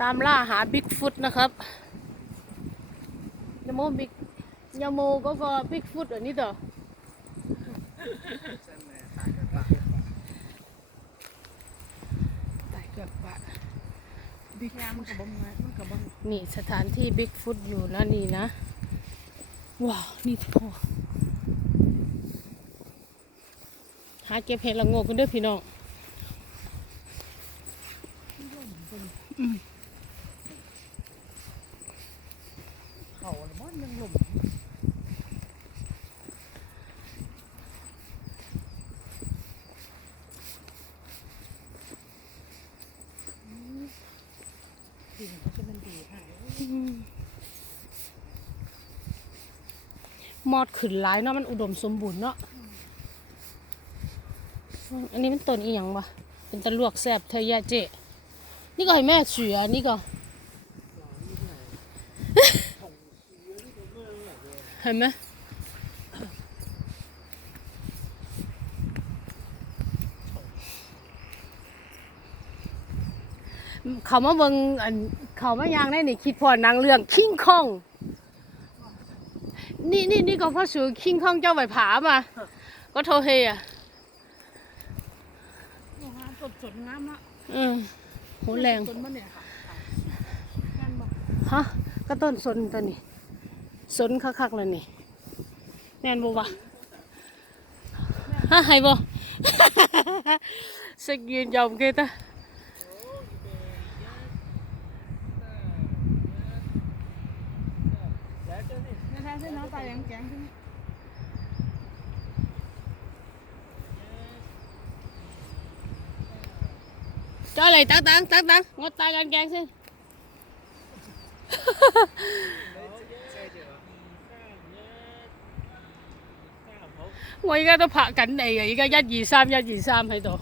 ตามล่าหาบิ๊กฟุตนะครับยาโมบิ๊กยาโมก็ก็บิ๊กฟุตอันนี้ต่อตายเกือบปะบิ๊กยามันกับบ่มามันกับบ่นี่สถานที่บิ๊กฟุตอยู่นะนี่นะ ว้าว นี่พอหาเก็บเห็ดละโงกกันเด้อพี่น้อง เขาหรือบ่ยังหล่มดินเขาจะมันดีค่ะมอดขึ้นหลายเนาะมันอุดมสมบูรณ์เนาะอันนี้มันต้นอีหยังวะเป็นตะลวกแซบเธอยาเจ นี่ก็ให้แม่เสือนี่ก็ เห็นไหมเขามาเบิงอันเขามายางได้นี่คิดพอนางเรื่องคิงคอง นี่นี่นี่ก็พ่อสูคิงคองเจ้าใบผามาก็โทเฮอะโอ้ฮะสดสดงามอะอืมโหแรงต้นมันเนี่ยค่ะงานบ่ฮะก็ต้นสนตัวนี้ สนคักๆเลยนี่แม่นบ่วะฮะให้บ่สึกยืนยอมเกตานี่ทางเส้นน้ำตายังแกงใช่ไหม cho này tăng tăng tăng tăng ngót tay gan gan xin tôi 而家都拍緊你啊！而家一二三一二三喺度。